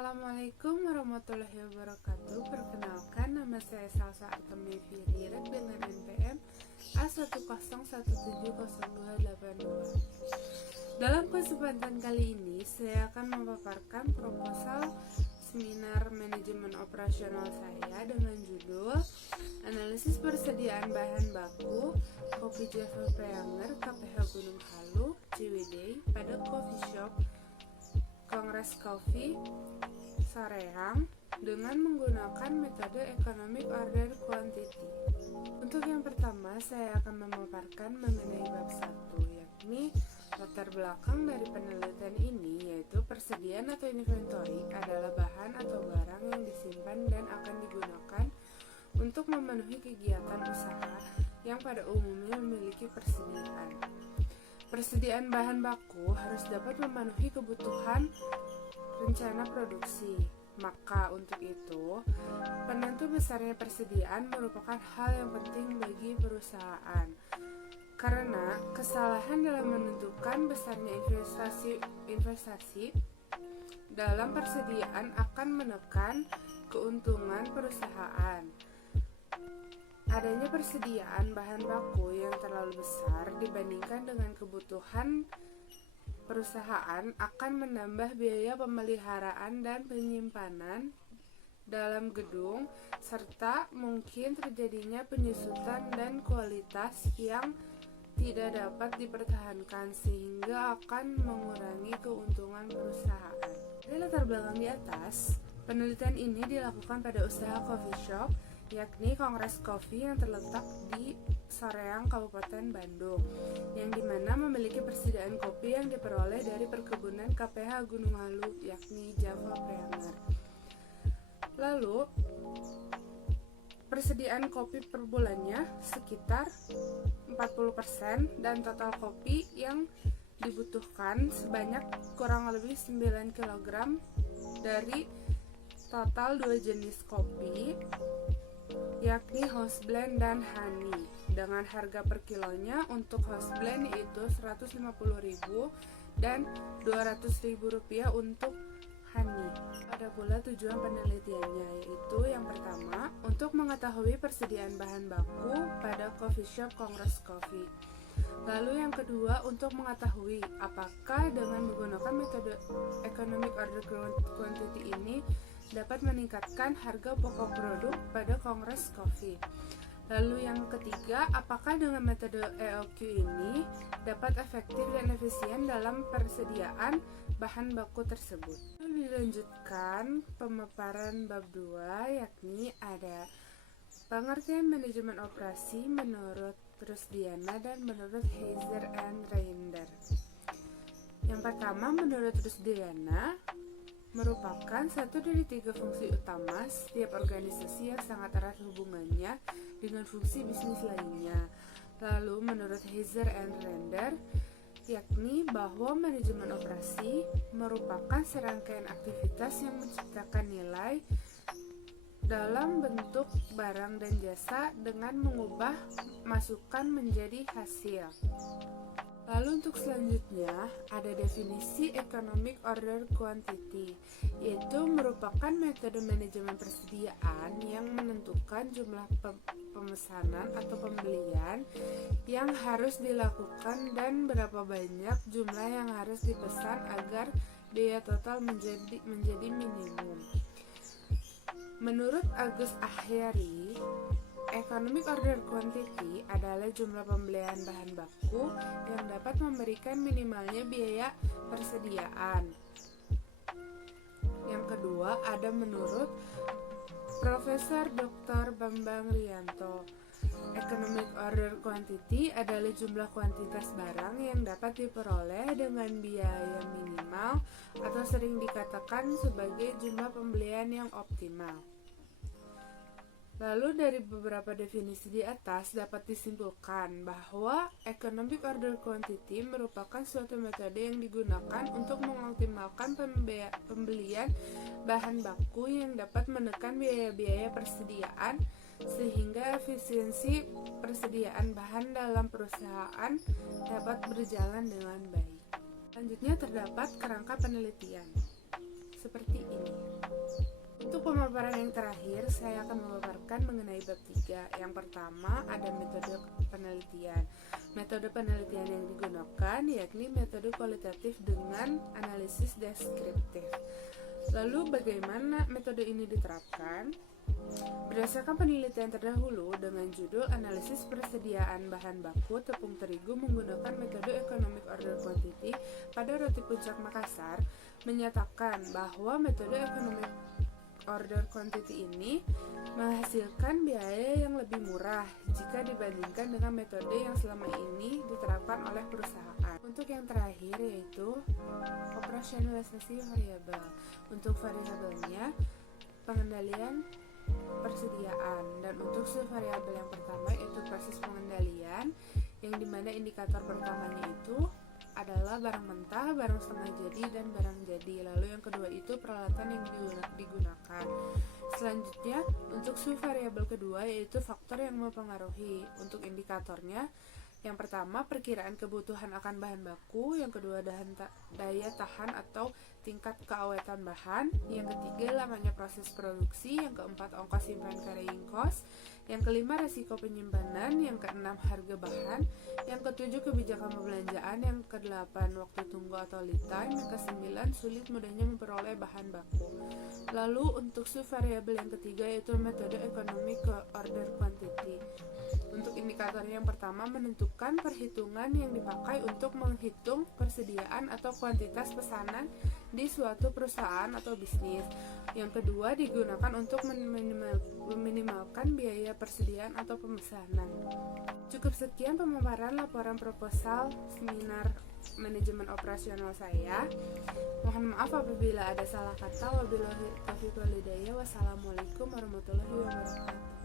Assalamualaikum warahmatullahi wabarakatuh. Perkenalkan, nama saya Salsa Artemi Firirek dengan NPM A101700282. Dalam kesempatan kali ini, saya akan memaparkan proposal seminar manajemen operasional saya dengan judul Analisis Persediaan Bahan Baku Kopi Java Preanger KPH Gunung Halu Ciwidey pada Coffee Shop Kongres Coffee Soreang dengan menggunakan metode Economic Order Quantity. Untuk yang pertama, saya akan memaparkan mengenai bab 1, yakni latar belakang dari penelitian ini, yaitu persediaan atau inventory adalah bahan atau barang yang disimpan dan akan digunakan untuk memenuhi kegiatan usaha yang pada umumnya memiliki persediaan. Persediaan bahan baku harus dapat memenuhi kebutuhan rencana produksi. Maka untuk itu, penentu besarnya persediaan merupakan hal yang penting bagi perusahaan. Karena kesalahan dalam menentukan besarnya investasi dalam persediaan akan menekan keuntungan perusahaan. Adanya persediaan bahan baku yang terlalu besar dibandingkan dengan kebutuhan perusahaan akan menambah biaya pemeliharaan dan penyimpanan dalam gedung, serta mungkin terjadinya penyusutan dan kualitas yang tidak dapat dipertahankan sehingga akan mengurangi keuntungan perusahaan. Dari latar belakang di atas, penelitian ini dilakukan pada usaha coffee shop, yakni Kongres Coffee yang terletak di Soreang, Kabupaten Bandung, yang dimana memiliki persediaan kopi yang diperoleh dari perkebunan KPH Gunung Halu, yakni Java Preanger. Lalu, persediaan kopi per bulannya sekitar 40% dan total kopi yang dibutuhkan sebanyak kurang lebih 9 kg dari total 2 jenis kopi, yakni house blend dan honey, dengan harga per kilonya untuk house blend yaitu Rp150.000 dan Rp200.000 untuk honey. Ada pula tujuan penelitiannya, yaitu yang pertama, untuk mengetahui persediaan bahan baku pada coffee shop Kongres Coffee. Lalu yang kedua, untuk mengetahui apakah dengan menggunakan metode Economic Order Quantity ini dapat meningkatkan harga pokok produk pada Kongres Coffee. Lalu yang ketiga, apakah dengan metode EOQ ini dapat efektif dan efisien dalam persediaan bahan baku tersebut. Lalu dilanjutkan pemaparan bab 2, yakni ada pengertian manajemen operasi menurut Rusdiana dan menurut Heiser and Reinder. Yang pertama, menurut Rusdiana, merupakan satu dari 3 fungsi utama setiap organisasi yang sangat erat hubungannya dengan fungsi bisnis lainnya. Lalu menurut Heiser and Reinder, yakni bahwa manajemen operasi merupakan serangkaian aktivitas yang menciptakan nilai dalam bentuk barang dan jasa dengan mengubah masukan menjadi hasil. Lalu untuk selanjutnya ada definisi Economic Order Quantity, yaitu merupakan metode manajemen persediaan yang menentukan jumlah pemesanan atau pembelian yang harus dilakukan dan berapa banyak jumlah yang harus dipesan agar biaya total menjadi minimum. Menurut Agus Ahyari, Economic Order Quantity adalah jumlah pembelian bahan baku yang dapat memberikan minimalnya biaya persediaan. Yang kedua ada menurut Profesor Dr. Bambang Rianto. Economic Order Quantity adalah jumlah kuantitas barang yang dapat diperoleh dengan biaya minimal atau sering dikatakan sebagai jumlah pembelian yang optimal. Lalu dari beberapa definisi di atas dapat disimpulkan bahwa Economic Order Quantity merupakan suatu metode yang digunakan untuk mengoptimalkan pembelian bahan baku yang dapat menekan biaya-biaya persediaan sehingga efisiensi persediaan bahan dalam perusahaan dapat berjalan dengan baik. Selanjutnya terdapat kerangka penelitian seperti ini. Untuk pemaparan yang terakhir, saya akan memaparkan mengenai bab 3. Yang pertama, ada metode penelitian. Metode penelitian yang digunakan yakni metode kualitatif dengan analisis deskriptif. Lalu bagaimana metode ini diterapkan? Berdasarkan penelitian terdahulu dengan judul Analisis Persediaan Bahan Baku Tepung Terigu menggunakan metode Economic Order Quantity pada Roti Puncak Makassar, menyatakan bahwa metode Economic Order Quantity ini menghasilkan biaya yang lebih murah jika dibandingkan dengan metode yang selama ini diterapkan oleh perusahaan. Untuk yang terakhir yaitu operasionalisasi variabel. Untuk variabelnya pengendalian persediaan, dan untuk subvariabel yang pertama yaitu proses pengendalian, yang dimana indikator pertamanya itu adalah barang mentah, barang setengah jadi, dan barang jadi. Lalu yang kedua itu peralatan yang digunakan. Selanjutnya untuk subvariabel kedua yaitu faktor yang mempengaruhi. Untuk indikatornya, yang pertama perkiraan kebutuhan akan bahan baku, yang kedua daya tahan atau tingkat keawetan bahan, yang ketiga lamanya proses produksi, yang keempat ongkos simpan carrying cost, yang kelima resiko penyimpanan, yang keenam harga bahan, yang ketujuh kebijakan pembelanjaan, yang kedelapan waktu tunggu atau lead time, yang kesembilan sulit mudahnya memperoleh bahan baku. Lalu untuk subvariabel yang ketiga yaitu metode Economic Order Quantity. Untuk indikator yang pertama menentukan perhitungan yang dipakai untuk menghitung persediaan atau kuantitas pesanan di suatu perusahaan atau bisnis. Yang kedua digunakan untuk meminimalkan biaya persediaan atau pemesanan. Cukup sekian pemaparan laporan proposal seminar manajemen operasional saya. Mohon maaf apabila ada salah kata. Wabillahi taufiq wal hidayah. Wassalamualaikum warahmatullahi wabarakatuh.